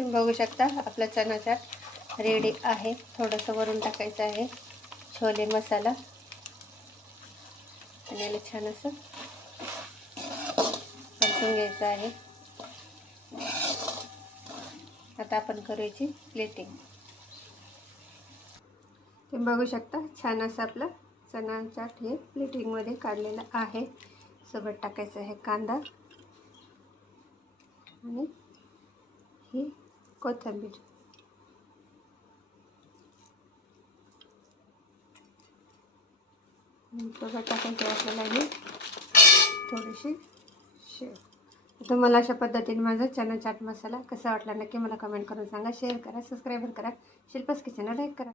तुम्ही बघू शकता आपला चना चाट रेडी आहे। थोडंसं वरून टाकायचं आहे छोले मसाला आणि याला छान असं परतून घ्यायचं आहे। आता आपण करू याची प्लेटिंग। तुम्ही बघू शकता छान असं आपलं चना चाट हे प्लेटिंगमध्ये काढलेलं आहे। सोबत टाकायचं आहे कांदा आणि ही कोथिंबीर। सोबत टाकायचं आपल्याला ही थोडीशी शेव। तुम्हाला अशा पद्धतीने माझा चना चाट मसाला कसा वाटला नक्की मला कमेंट करून सांगा। शेअर करा, सबस्क्राईब करा, शिल्पास किचनला लाईक करा।